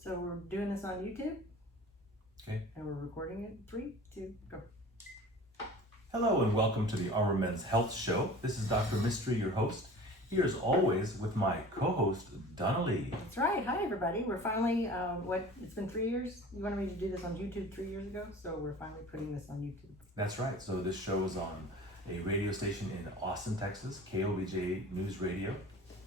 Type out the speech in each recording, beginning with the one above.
So we're doing this on YouTube. Okay. And we're recording it. 3, 2, go. Hello and welcome to the Armor Men's Health Show. This is Dr. Mistry, your host, here as always with my co-host, Donna Lee. That's right. Hi, everybody. We're finally, it's been 3 years? You wanted me to do this on YouTube 3 years ago, so we're finally putting this on YouTube. That's right. So this show is on a radio station in Austin, Texas, KOBJ News Radio.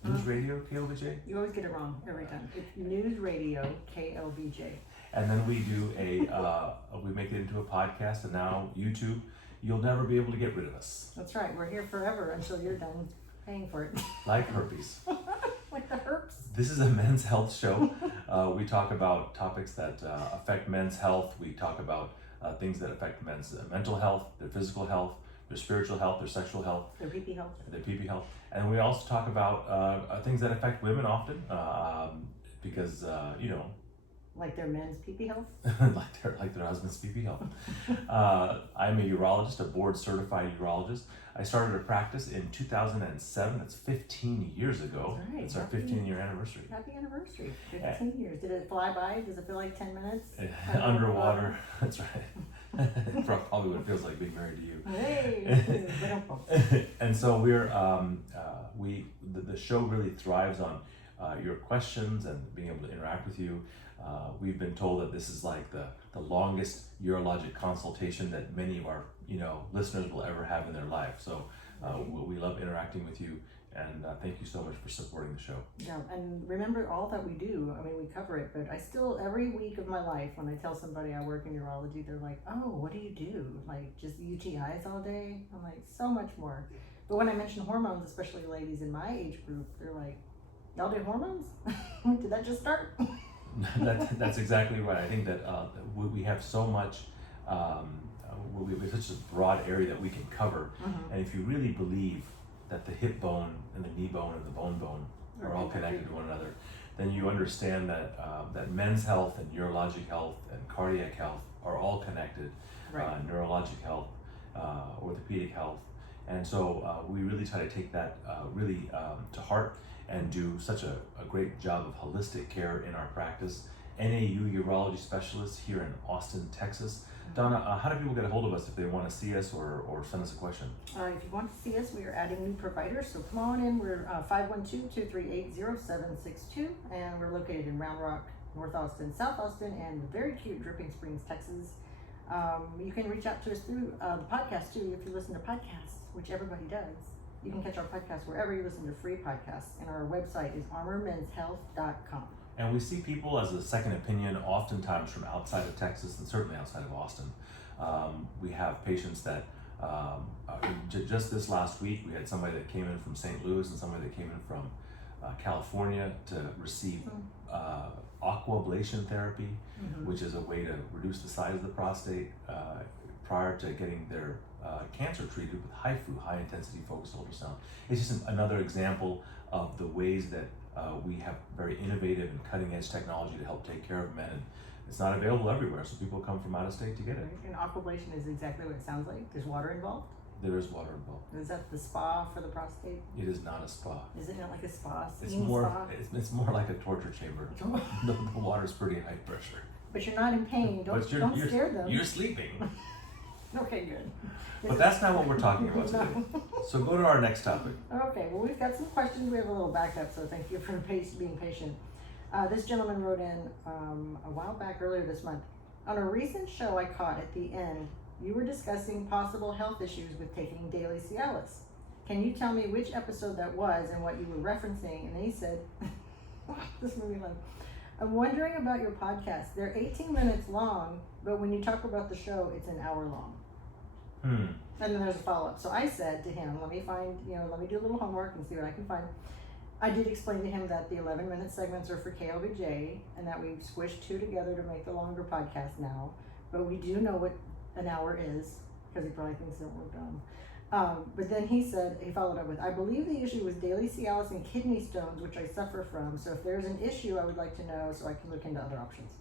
News Radio, KLBJ? You always get it wrong every time. It's News Radio, KLBJ. And then we do we make it into a podcast, and now YouTube. You'll never be able to get rid of us. That's right. We're here forever until you're done paying for it. Like herpes. Like the herpes. This is a men's health show. We talk about topics that affect men's health. We talk about things that affect men's mental health, their physical health, their spiritual health, their sexual health, Their pee-pee health. Their pee-pee health. And we also talk about things that affect women often because, Like their men's pee-pee health? like their husband's pee-pee health. I'm a urologist, a board-certified urologist. I started a practice in 2007. That's 15 years ago. That's right. It's our 15-year anniversary. Happy anniversary. 15 years. Did it fly by? Does it feel like 10 minutes? Underwater. That's right. Probably what it feels like being married to you. Hey! And so the show really thrives on your questions and being able to interact with you. We've been told that this is like the longest urologic consultation that many of our listeners will ever have in their life. So we love interacting with you, and thank you so much for supporting the show. Yeah, and remember all that we do. I mean, we cover it, but I still, every week of my life, when I tell somebody I work in urology, they're like, "Oh, what do you do? Like just UTIs all day?" I'm like, so much more. But when I mention hormones, especially ladies in my age group, they're like, "Y'all do hormones? Did that just start?" That's exactly right. I think that we have so much, we have such a broad area that we can cover. Mm-hmm. And if you really believe that the hip bone and the knee bone and the bone are all connected to one another, then you understand that that men's health and urologic health and cardiac health are all connected. Right. Neurologic health, orthopedic health. And so we really try to take that really to heart and do such a great job of holistic care in our practice. NAU Urology Specialists here in Austin, Texas. Donna, how do people get a hold of us if they want to see us or send us a question? If you want to see us, we are adding new providers, so come on in. We're 512-238-0762, and we're located in Round Rock, North Austin, South Austin, and very cute Dripping Springs, Texas. You can reach out to us through the podcast too if you listen to podcasts, which everybody does. You can catch our podcast wherever you listen to free podcasts, and our website is armormenshealth.com. And we see people as a second opinion oftentimes from outside of Texas and certainly outside of Austin. We have patients that just this last week we had somebody that came in from St. Louis and somebody that came in from California to receive aquablation therapy, which is a way to reduce the size of the prostate prior to getting their cancer treated with HIFU, high intensity focused ultrasound. It's just another example of the ways that we have very innovative and cutting edge technology to help take care of men. And it's not available everywhere, so people come from out of state to get it. And aquablation is exactly what it sounds like. There's water involved. There is water involved. Is that the spa for the prostate? It is not a spa. Is it not like a spa? It's more. It's more like a torture chamber. the water's pretty high pressure. But you're not in pain. Don't scare them. You're sleeping. Okay, good. But that's not what we're talking about today. So go to our next topic. Okay, well, we've got some questions. We have a little backup, so thank you for being patient. This gentleman wrote in a while back, earlier this month. On a recent show I caught at the end, you were discussing possible health issues with taking daily Cialis. Can you tell me which episode that was and what you were referencing? And then he said, this made me laugh. I'm wondering about your podcast. They're 18 minutes long, but when you talk about the show, it's an hour long. And then there's a follow-up. So I said to him, let me do a little homework and see what I can find. I did explain to him that the 11-minute segments are for KLBJ and that we've squished 2 together to make the longer podcast now. But we do know what an hour is, because he probably thinks that we're dumb. But then he followed up with, I believe the issue was daily Cialis and kidney stones, which I suffer from. So if there's an issue, I would like to know so I can look into other options.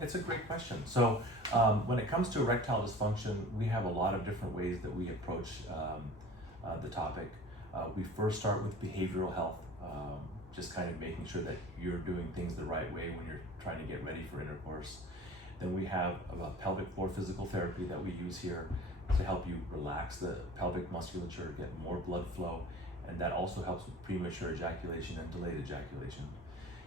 It's a great question. So when it comes to erectile dysfunction, we have a lot of different ways that we approach the topic. We first start with behavioral health. just kind of making sure that you're doing things the right way when you're trying to get ready for intercourse. Then we have a pelvic floor physical therapy that we use here to help you relax the pelvic musculature, get more blood flow, and that also helps with premature ejaculation and delayed ejaculation.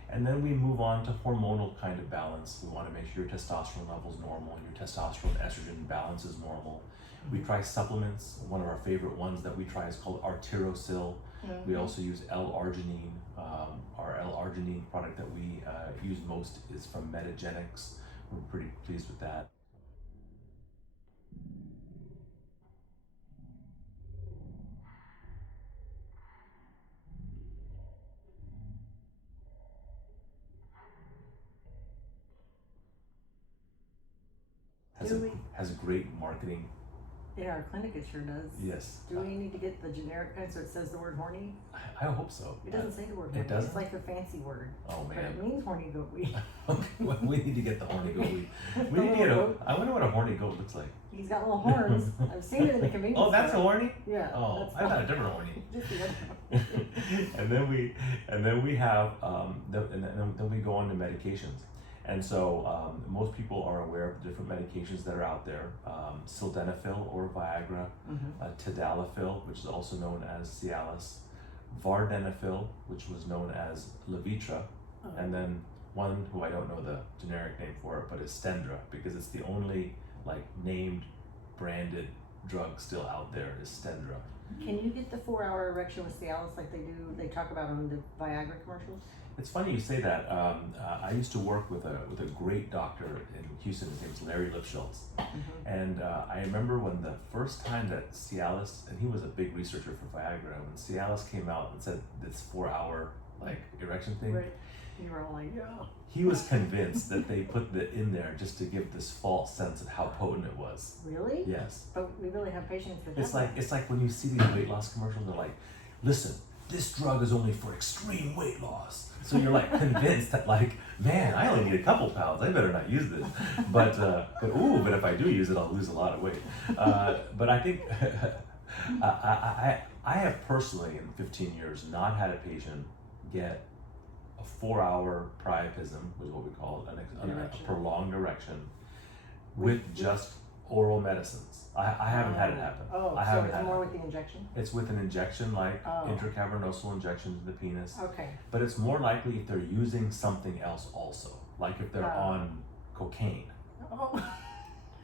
And then we move on to hormonal kind of balance. We want to make sure your testosterone level is normal, your testosterone estrogen balance is normal. We try supplements. One of our favorite ones that we try is called Arterosil. We also use L-arginine. Our L-arginine product that we use most is from Metagenics. We're pretty pleased with that. Has great marketing. In our clinic, it sure does. Yes. Do we need to get the generic kind so it says the word horny? I hope so. It doesn't say the word horny. It doesn't? It's like a fancy word. Oh But man. it means horny goat weed. Okay, well, we need to get the horny goat. We need to get I wonder what a horny goat looks like. He's got little horns. I've seen it in the convenience Oh, that's a store. horny? Yeah. Oh, that's I've got a different horny. Just the other and then we have then we go on to medications. And so most people are aware of the different medications that are out there. Sildenafil or Viagra, Tadalafil, which is also known as Cialis, Vardenafil, which was known as Levitra, and then one who I don't know the generic name for it, but is Stendra, because it's the only like named branded drug still out there is Stendra. Can you get the 4-hour erection with Cialis like they talk about on the Viagra commercials? It's funny you say that. I used to work with a great doctor in Houston. His name's Larry Lipschultz. And I remember when the first time that Cialis, and he was a big researcher for Viagra, when Cialis came out and said this 4-hour like erection thing, Right. You were all like, yeah. he was convinced that they put it in there just to give this false sense of how potent it was. Really? Yes. But we really have patients that It's like when you see these weight loss commercials, they're like, listen, this drug is only for extreme weight loss. So you're like convinced that like, man, I only need a couple pounds. I better not use this. But if I do use it, I'll lose a lot of weight. But I think I have personally in 15 years not had a patient get a 4-hour priapism, which is what we call a prolonged erection, with just oral medicines. I haven't had it happen. Oh, I so haven't it's had more it. with the injection? It's with an injection, like intracavernosal injection to the penis. Okay. But it's more likely if they're using something else also, like if they're on cocaine. Oh,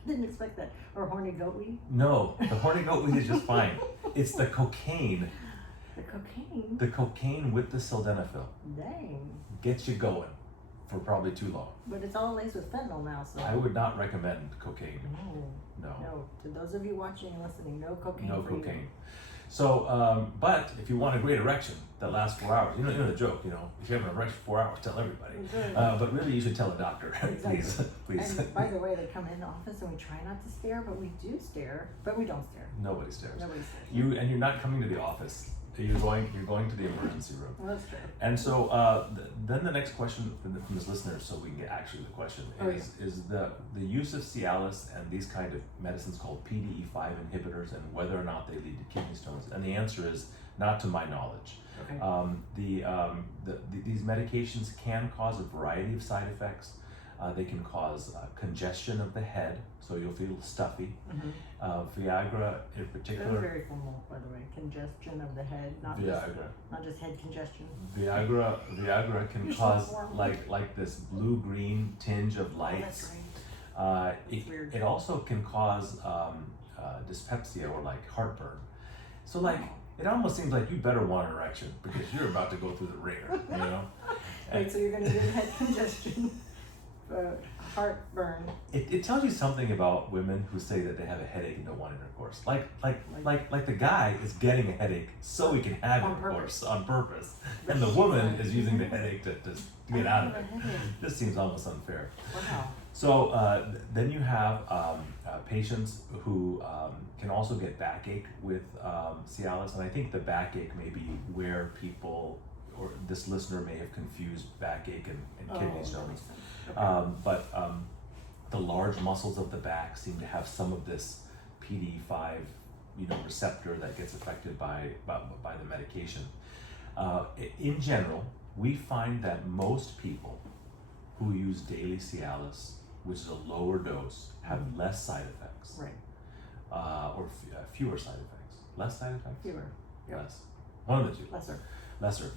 didn't expect that. Or horny goat weed? No, the horny goat weed is just fine. It's the cocaine. The cocaine? The cocaine with the sildenafil Dang. gets you going for probably too long. But it's all laced with fentanyl now, so. I would not recommend cocaine. No. No. No. To those of you watching and listening, no cocaine. No for you. cocaine. So, but if you want a great erection that lasts 4 hours, you know the joke, if you have an erection for 4 hours, tell everybody. But really, you should tell a doctor, Exactly. please. And by the way, they come in the office and we try not to stare, but we do stare, but we don't stare. Nobody stares. Nobody stares. You're not coming to the office. You're going to the emergency room. Well, that's true. And so then the next question from this listener, so we can get actually the question, is the use of Cialis and these kind of medicines called PDE5 inhibitors and whether or not they lead to kidney stones. And the answer is not to my knowledge. Okay. These medications can cause a variety of side effects. They can cause congestion of the head, so you'll feel stuffy. Viagra in particular. That's very formal, by the way. Congestion of the head, not just head congestion. Viagra can You're so cause formal. like this blue-green tinge of lights. Oh, that's right. Weird. It also can cause dyspepsia or like heartburn. So like it almost seems like you better want an erection because you're about to go through the ringer, Wait, so you're going to get head congestion, heartburn. It tells you something about women who say that they have a headache and don't want intercourse. Like the guy is getting a headache so he can have intercourse on purpose, and the woman is using the headache to get out of it. This seems almost unfair. Wow. So then you have patients who can also get backache with Cialis, and I think the backache may be where people or this listener may have confused backache and kidney stones. But the large muscles of the back seem to have some of this PDE5, receptor that gets affected by the medication. In general, We find that most people who use daily Cialis, which is a lower dose, have less side effects. Right. Or fewer side effects. Less side effects? Fewer. Yep. Less. One of the two. Lesser.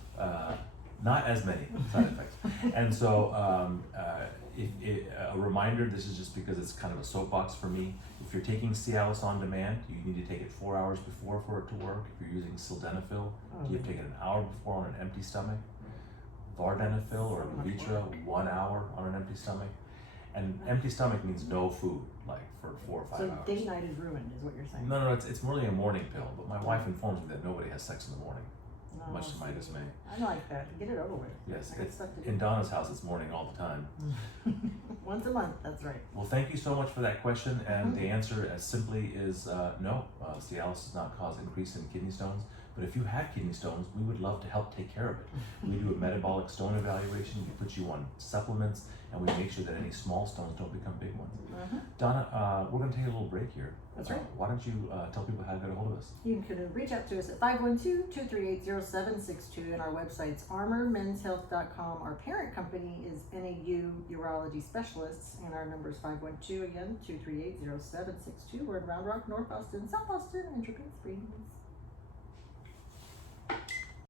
Not as many side effects. And so, a reminder, this is just because it's kind of a soapbox for me. If you're taking Cialis on demand, you need to take it 4 hours before for it to work. If you're using sildenafil, you have to take it an hour before on an empty stomach. Vardenafil or Levitra, 1 hour on an empty stomach. And empty stomach means no food, like for 4 or 5 hours. So date night is ruined, is what you're saying? No, it's more like a morning pill, but my wife informs me that nobody has sex in the morning, No, much to my dismay. I like that. Get it over with. Yes, I got stuff to do. in Donna's house, it's morning all the time. Once a month, that's right. Well, thank you so much for that question, and the answer as simply is no. Cialis does not cause increase in kidney stones, but if you had kidney stones, we would love to help take care of it. We do a metabolic stone evaluation, we put you on supplements, and we make sure that any small stones don't become big ones. Donna, we're going to take a little break here. That's right. Why don't you tell people how to get a hold of us? You can reach out to us at 512-238-0762, and our website's armormenshealth.com. Our parent company is NAU Urology Specialists, and our number is 512, again, 238-0762. We're in Round Rock, North Austin, South Austin, and Dripping Springs.